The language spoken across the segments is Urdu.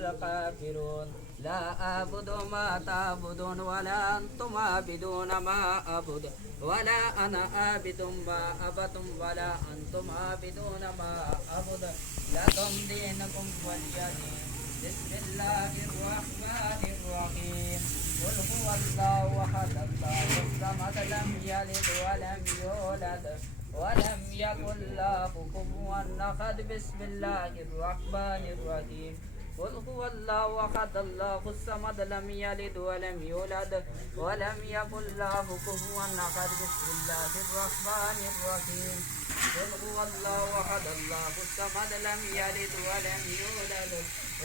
الكافرون لا أعبد ما تعبدون ولا أنتم عابدون ما أعبد ولا أنا عابد ما عبدتم ولا أنتم عابدون ما أعبد لكم دينكم ولي دين. بسم الله الرحمن الرحيم قل هو الله أحد الله الصمد لم يلد ولم يولد ولم يكن له كفوا أحد. بسم الله الرحمن الرحيم قل هو الله أحد الله الصمد لم يلد ولم يولد ولم يكن له كفوا أحد. بسم الله الرحمن الرحيم قل هو الله أحد الله الصمد لم يلد ولم يولد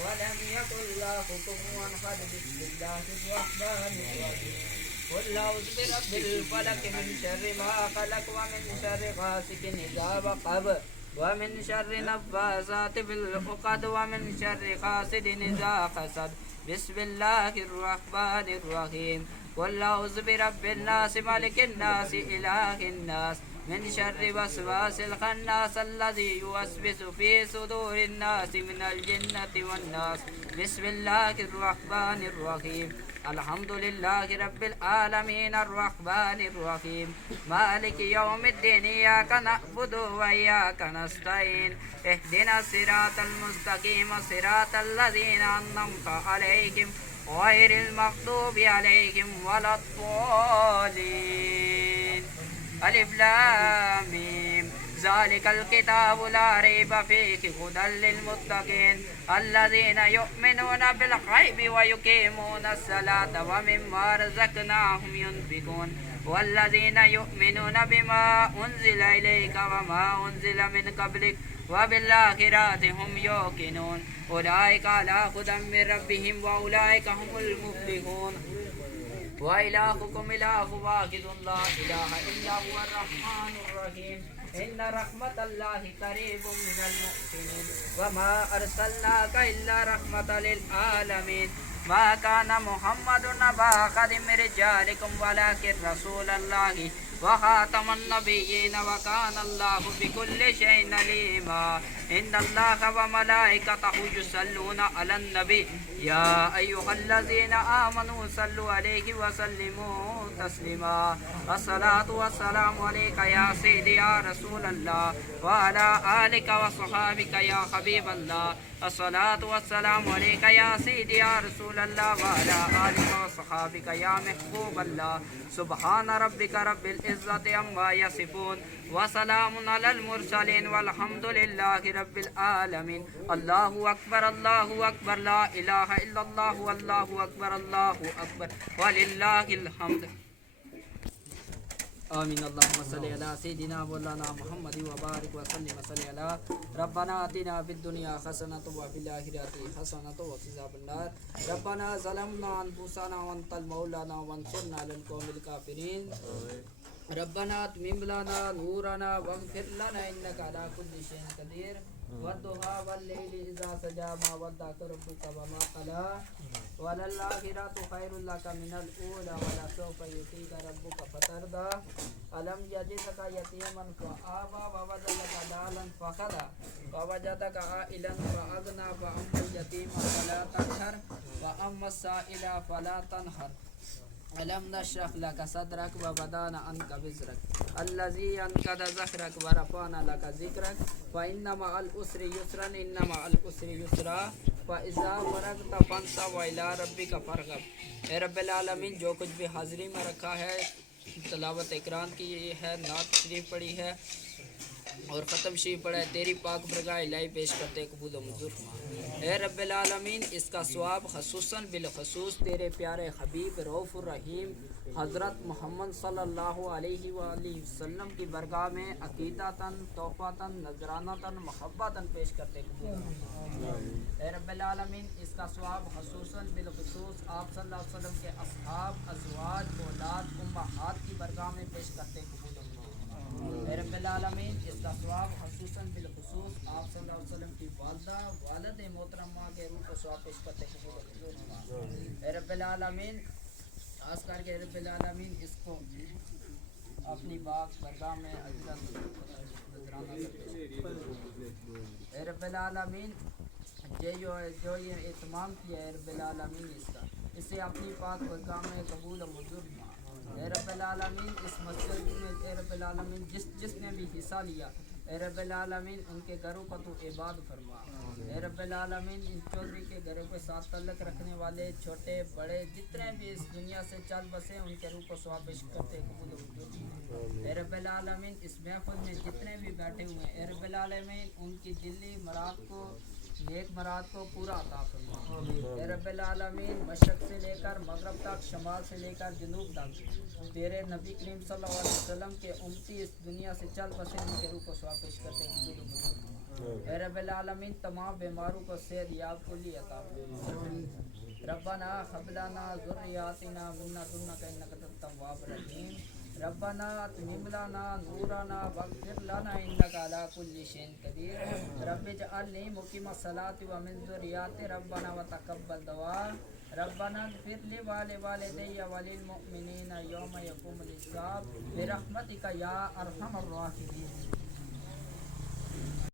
ولم يكن له كفوا أحد. بسم الله الرحمن الرحيم قل أعوذ برب الفلق من شر ما خلق ومن شر غاسق إذا وقب ومن شر النفاثات في العقد ومن شر حاسد إذا حسد. بسم الله الرحمن الرحيم قل أعوذ برب الناس ملك الناس إله الناس من شر وسواس الخناس الذي يوسوس في صدور الناس من الجنة والناس. بسم الله الرحمن الرحيم الحمد لله رب العالمين الرحمن الرحيم مالك يوم الدين إياك نعبد وإياك نستعين اهدنا الصراط المستقيم صراط الذين أنعمت عليهم غير المغضوب عليهم ولا الضالين. ألف لام ميم ذلك الكتاب لا ريب فيه هدى للمتقين الذين يؤمنون بالغيب ويقيمون الصلاة ومما رزقناهم ينفقون والذين يؤمنون بما أنزل إليك وما أنزل من قبلك وبالآخرة هم يوقنون أولئك على هدى من ربهم وأولئك هم المفلحون. وإلهكم إله واحد لا إله إلا هو الرحمن الرحيم إن رحمة الله قريب من المحسنين وما أرسلناك إلا رحمة للعالمين. ما كان محمد أبا أحد من رجالكم ولكن رسول الله وخاتم النبيين وكان الله بكل شيء عليما. إن الله وملائكته يصلون على النبي يا أيها الذين آمنوا صلوا عليه وسلموا تسليما. الصلاة والسلام عليك يا سيدي يا رسول الله وعلى آلك وصحابك يا حبيب الله. الصلاة والسلام عليك يا سيدي يا رسول الله وعلى آلك وصحابك يا محبوب الله. سبحان ربك رب العزة عما يصفون وسلام على المرسلين والحمد لله رب العالمين. الله أكبر الله أكبر لا إله إلا الله والله أكبر الله أكبر ولله الحمد. آمين. اللهم صل على سيدنا مولانا محمد وبارك وسلم وصل على ربنا آتنا في الدنيا حسنة وفي الآخرة حسنة وقنا عذاب النار. ربنا ظلمنا أنفسنا وأنت المولانا وانصرنا على القوم الكافرين. ربنا أتمم لنا نورنا واغفر لنا إنك على كل شيء قدير. والضحى والليل إذا سجى ما ودعك ربك وما قلى وللآخرة خير لك من الأولى ولسوف يؤتيك ربك فترضى. ألم يجدك يتيما فآوى ووجدك ضالا فهدى ووجدك عائلا فأغنى فأما اليتيم فلا تقهر وأما السائل فلا تنهر. ألم نشرح لك صدرك ووضعنا عنك وزرك الذي أنقض ظهرك ورفعنا لك ذكرك فإن مع العسر يسرا إن مع العسر يسرا فإذا فرغت فانصب وإلى ربك فارغب. اے رب العالمین جو کچھ بھی حاضری میں رکھا ہے تلاوت اقران کی ہے نعت شریف پڑھی ہے اور ختم شریف پڑھا ہے تیری پاک برگاہ الہی پیش کرتے قبول و منظور فرما. اے رب العالمین اس کا ثواب خصوصاً بالخصوص تیرے پیارے حبیب رؤوف الرحیم حضرت محمد صلی اللہ علیہ وآلہ وسلم کی برگاہ میں عقیدتاً توقعتاً نذرانتاً محبتاً پیش کرتے قبول. اے رب العالمین اس کا ثواب خصوصاً بالخصوص آپ صلی اللہ علیہ وسلم کے اصحاب ازواج اولاد امہات کی برگاہ میں پیش کرتے قبول. اے رب العالمین اس کا ثواب خصوصاً بالخصوص آپ صلی اللہ علیہ وسلم کی والدہ والد محترمہ کے روح کو ثواب پیش کرتے قبول. اے رب العالمین خاص کر کے رب العالمین اس کو اپنی پاک برگاہ میں اے رب العالمین جو یہ اہتمام کیا ہے رب العالمین اس کا، اسے اپنی پاک برگاہ میں قبول و منظور فرما۔ اے رب العالمین اس مسجد میں اے رب العالمین جس نے بھی حصہ لیا، اے رب العالمین ان کے گھروں کو تو عباد فرما۔ اے رب العالمین ان چودھری کے گھروں کے ساتھ تعلق رکھنے والے چھوٹے بڑے جتنے بھی اس دنیا سے چل بسے ان کے روح کو ثوابش کرتے قبول و منظور فرما۔ اے رب العالمین اس محفل میں جتنے بھی بیٹھے ہوئے ہیں، اے رب العالمین ان کی دلی مراد کو نیک مراد کو پورا عطا فرما۔ اے رب العالمین مشرق سے لے کر مغرب تک، شمال سے لے کر جنوب تک تیرے نبی کریم صلی اللہ علیہ وسلم کے امتی اس دنیا سے چل بسے ان کے روح کو ثوابش کرتے قبول و منظور فرما۔ اے رب العالمین تمام بیماروں کو صحت یاب کلی عطا فرما۔ ربنا هب لنا ذریاتنا من لدنک انک انت التواب الرحیم۔ ربنا اتمم لنا نورنا واغفر لنا انک علی کل شیء قدیر۔ رب اجعلنی مقیم الصلاۃ ومن ذریاتی ربنا وتقبل دعاء۔ ربنا اغفر لی ولوالدی وللمؤمنین یوم یقوم الحساب برحمتک یا ارحم الراحمین۔